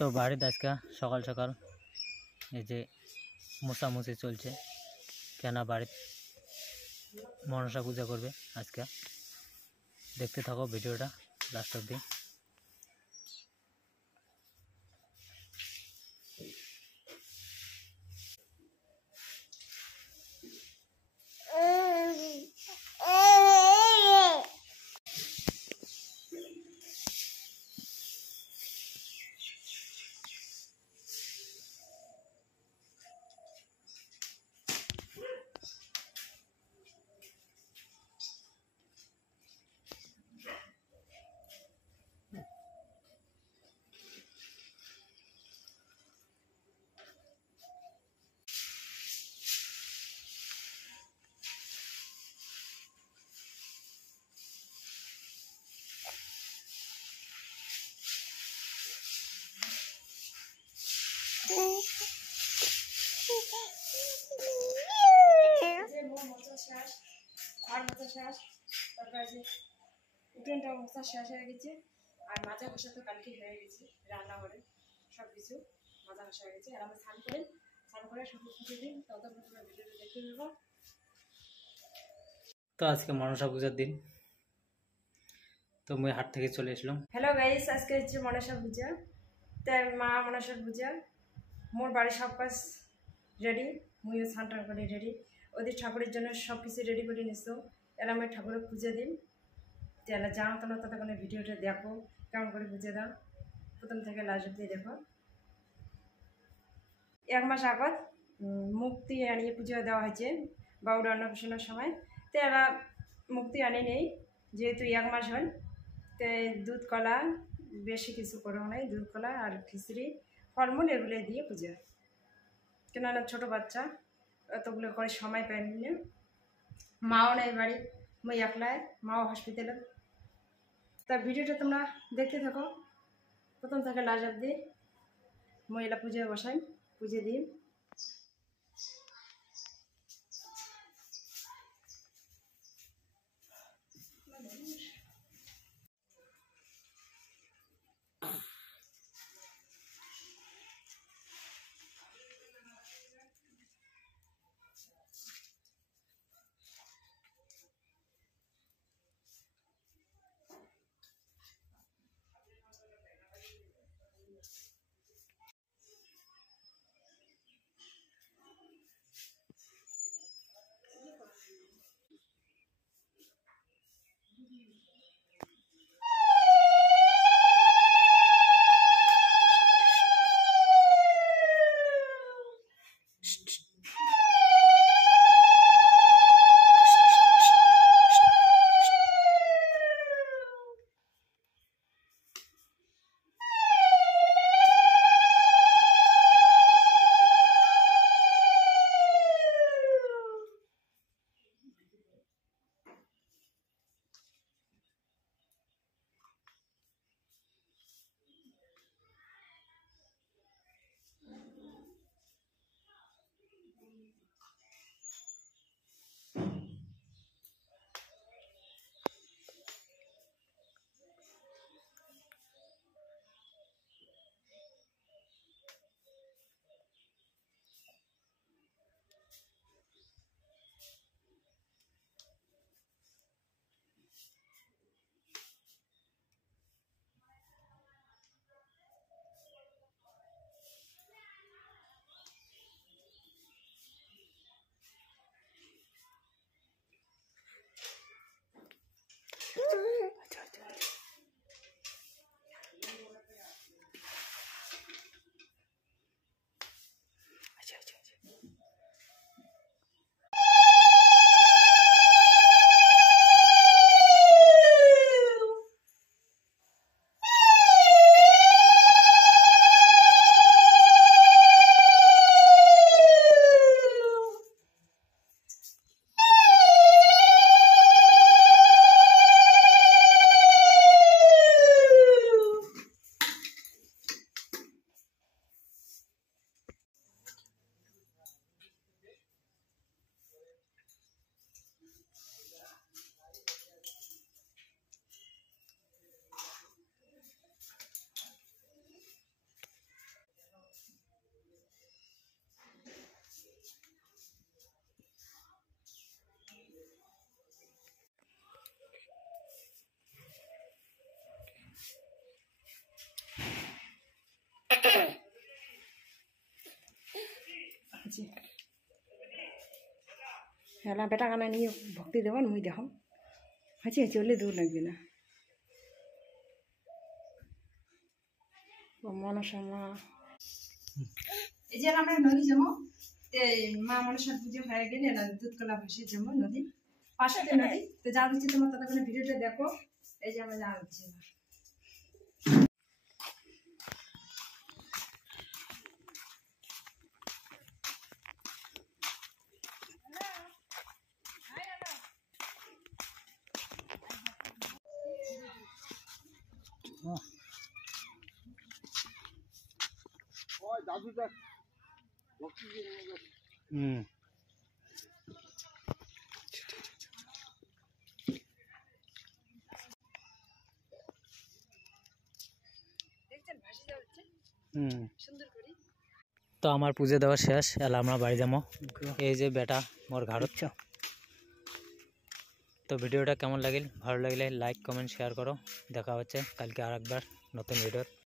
তো বাড়িতে আজকে সকাল সকাল এই যে মোছামুছি চলছে, কেন বাড়িতে মনসা পূজা করবে আজকে। দেখতে থাকো ভিডিওটা লাস্ট অবধি। উঠোনটা মোছা শেষ হয়ে গেছে আর মাজা ঘষা তো কালকে হয়ে গেছে, রান্নাঘরে সব কিছু মাজা ঘষা হয়ে গেছে। আর আমরা স্নান করে সব কিছু দিন ততক্ষণ তোমরা ভিডিওটা দেখতে নেবো। তো আজকে মনসা পূজার দিন, তো মুই হাট থেকে চলে এসলাম। হ্যালো গাইস, আজকে হচ্ছে মনসা পূজা। তাই মা মনসার পূজা, মোর বাড়ির সব কাজ রেডি, মুইও স্নান টান করে রেডি। ওদের ঠাকুরের জন্য সব কিছু রেডি করে নিছো। এরা আমি ঠাকুরের পূজা দিন, তাহলে জানো তোমরা ততক্ষণে ভিডিওটা দেখো কেমন করে পূজা দাও, প্রথম থেকে লাস্ট অব্দি দেখো। 1 মাস আগত মুক্তি আনিয়ে পুজো দেওয়া হয়েছে বাউর অন্নপ্রাশনের সময়। তো এরা মুক্তি আনে নেই, যেহেতু 1 মাস হয়। তো দুধ কলা বেশি কিছু করেও নাই, দুধ কলা আর খিচড়ি ফলমূল এগুলো দিয়ে পূজা। কেননা ছোটো বাচ্চা অতগুলো করে সময় পাইনি না, মাও নেই বাড়ি, মই একলাই, মাও হসপিটালে। তা ভিডিওটা তোমরা দেখতে থাকো প্রথম থেকে লাস্ট অব্দি। মই এলা পুজো বসাই, পুজো দিই। হেলা বেটা কানা নিয়ে ভক্তি দেবেন মুই দেখো হাঁচি চলে দূর লাগবে না মনসা মা এই যে আমরা নদী যাবো মা মনসার পুজো হয়ে গেলে না দুধ কলা ভাসিয়ে যাবো নদী পাশেতে নদী তো যা দিচ্ছি তোমার ততক্ষণে ভিডিওটা দেখো এই যে আমরা যা দিচ্ছি তো আমার পুজো দেওয়া শেষ এলা আমরা বাড়ি যাবো এই যে বেটা মোর ঘাড়ত তো ভিডিওটা কেমন লাগিল ভালো লাগলে লাইক কমেন্ট শেয়ার করো দেখা হচ্ছে কালকে আরেকবার নতুন ভিডিও